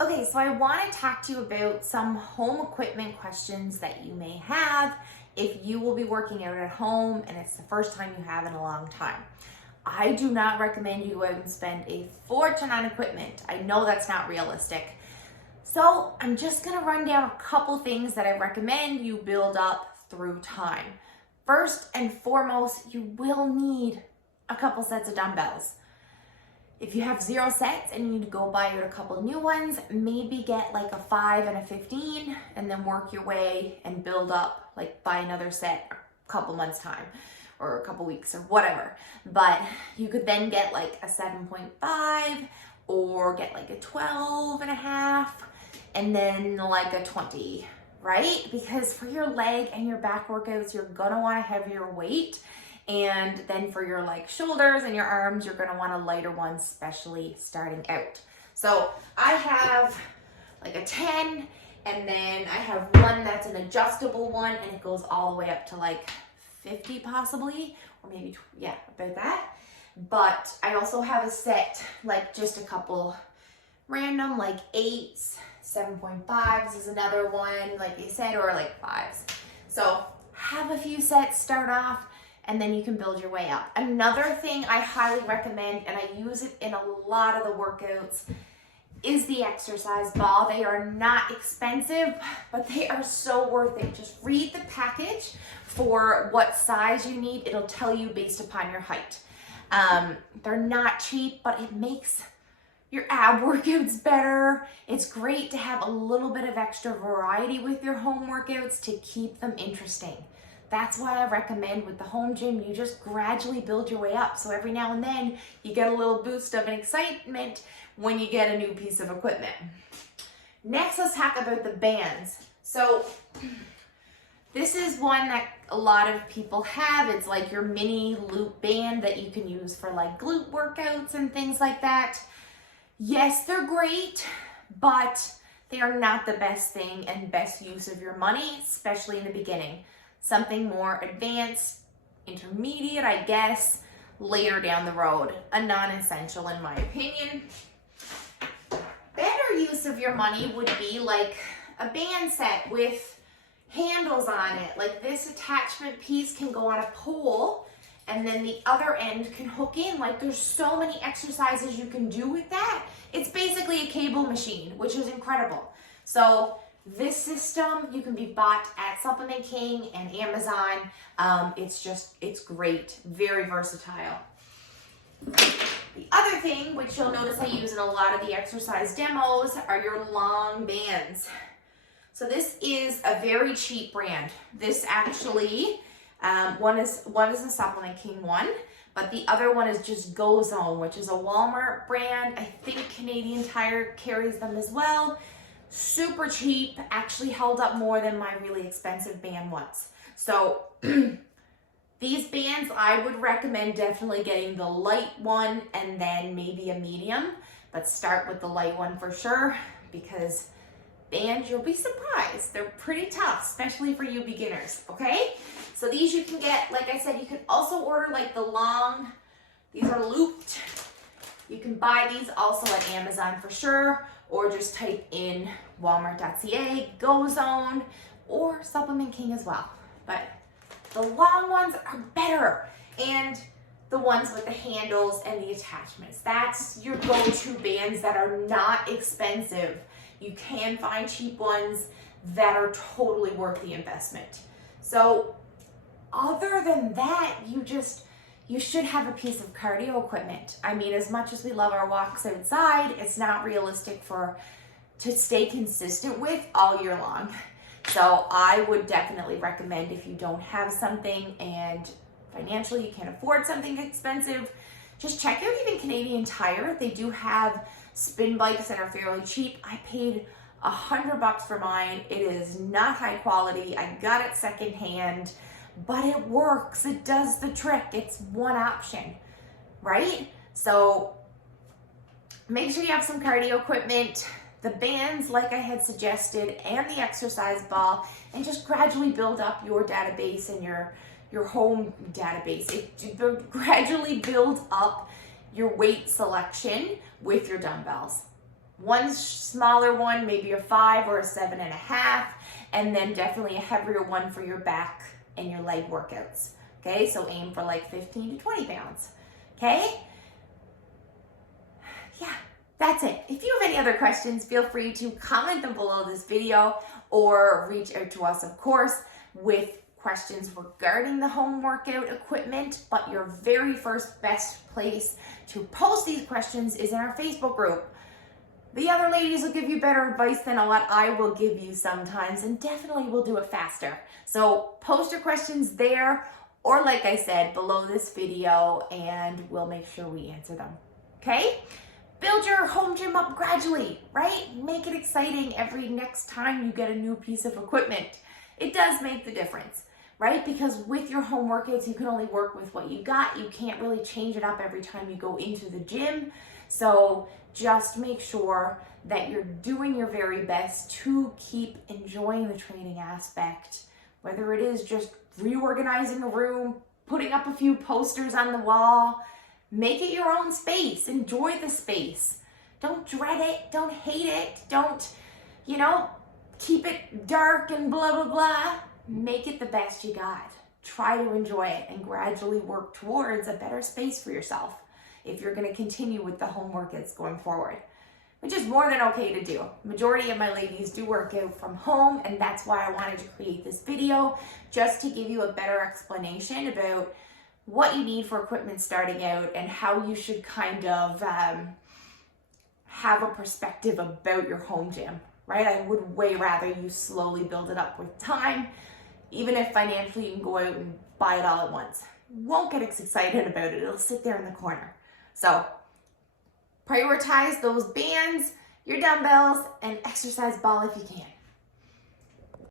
Okay, so I want to talk to you about some home equipment questions that you may have if you will be working out at home and it's the first time you have in a long time. I do not recommend you go out and spend a fortune on equipment. I know that's not realistic. So I'm just going to run down a couple things that I recommend you build up through time. First and foremost, you will need a couple sets of dumbbells. If you have 0 sets and you need to go buy a couple new ones, maybe get like a 5 and a 15 and then work your way and build up, like buy another set a couple months time or a couple weeks or whatever. But you could then get like a 7.5 or get like a 12 and a half and then like a 20, right? Because for your leg and your back workouts, you're gonna want a heavier weight. And then for your like shoulders and your arms, you're gonna want a lighter one, especially starting out. So I have like a 10, and then I have one that's an adjustable one, and it goes all the way up to like 50 possibly, or maybe, yeah, about that. But I also have a set, like just a couple random, like 8s, 7.5s is another one, like I said, or like 5s. So have a few sets, start off, and then you can build your way up. Another thing I highly recommend, and I use it in a lot of the workouts, is the exercise ball. They are not expensive, but they are so worth it. Just read the package for what size you need. It'll tell you based upon your height. They're not cheap, but it makes your ab workouts better. It's great to have a little bit of extra variety with your home workouts to keep them interesting. That's why I recommend with the home gym, you just gradually build your way up. So every now and then you get a little boost of an excitement when you get a new piece of equipment. Next, let's talk about the bands. So this is one that a lot of people have. It's like your mini loop band that you can use for like glute workouts and things like that. Yes, they're great, but they are not the best thing and best use of your money, especially in the beginning. Something more advanced, intermediate, I guess, later down the road. A non-essential in my opinion. Better use of your money would be like a band set with handles on it. Like this attachment piece can go on a pole and then the other end can hook in. Like there's so many exercises you can do with that. It's basically a cable machine, which is incredible. So this system, you can be bought at Supplement King and Amazon. It's great, very versatile. The other thing, which you'll notice I use in a lot of the exercise demos, are your long bands. So this is a very cheap brand. This actually, one is a Supplement King one, but the other one is just Go Zone, which is a Walmart brand. I think Canadian Tire carries them as well. Super cheap, actually held up more than my really expensive band once. So these bands, I would recommend definitely getting the light one and then maybe a medium, but start with the light one for sure, because bands, you'll be surprised. They're pretty tough, especially for you beginners, okay? So these you can get, like I said, you can also order like the long, these are looped. You can buy these also at Amazon for sure, or just type in walmart.ca, Go Zone, or Supplement King as well. But the long ones are better, and the ones with the handles and the attachments. That's your go-to bands that are not expensive. You can find cheap ones that are totally worth the investment. So other than that, you should have a piece of cardio equipment. I mean, as much as we love our walks outside, it's not realistic to stay consistent with all year long. So I would definitely recommend, if you don't have something and financially you can't afford something expensive, just check out even Canadian Tire. They do have spin bikes that are fairly cheap. I paid $100 for mine. It is not high quality. I got it secondhand, but it works. It does the trick. It's one option, right? So make sure you have some cardio equipment, the bands like I had suggested, and the exercise ball, and just gradually build up your database and your home database. Gradually build up your weight selection with your dumbbells. One smaller one, maybe a 5 or a 7.5, and then definitely a heavier one for your back and your leg workouts. Okay, so aim for like 15 to 20 pounds. Okay? Yeah, that's it. If you have any other questions, feel free to comment them below this video or reach out to us, of course, with questions regarding the home workout equipment. But your very first best place to post these questions is in our Facebook group. The other ladies will give you better advice than what I will give you sometimes, and definitely will do it faster. So post your questions there, or like I said, below this video, and we'll make sure we answer them. Okay? Build your home gym up gradually, right? Make it exciting every next time you get a new piece of equipment. It does make the difference, right? Because with your home workouts, you can only work with what you got. You can't really change it up every time you go into the gym. So just make sure that you're doing your very best to keep enjoying the training aspect, whether it is just reorganizing a room, putting up a few posters on the wall. Make it your own space. Enjoy the space. Don't dread it. Don't hate it. Don't, keep it dark and blah, blah, blah. Make it the best you got. Try to enjoy it and gradually work towards a better space for yourself if you're going to continue with the home workouts going forward, which is more than okay to do. Majority of my ladies do work out from home, and that's why I wanted to create this video, just to give you a better explanation about what you need for equipment starting out and how you should kind of have a perspective about your home gym, right? I would way rather you slowly build it up with time, even if financially you can go out and buy it all at once. Won't get excited about it. It'll sit there in the corner. So prioritize those bands, your dumbbells, and exercise ball if you can.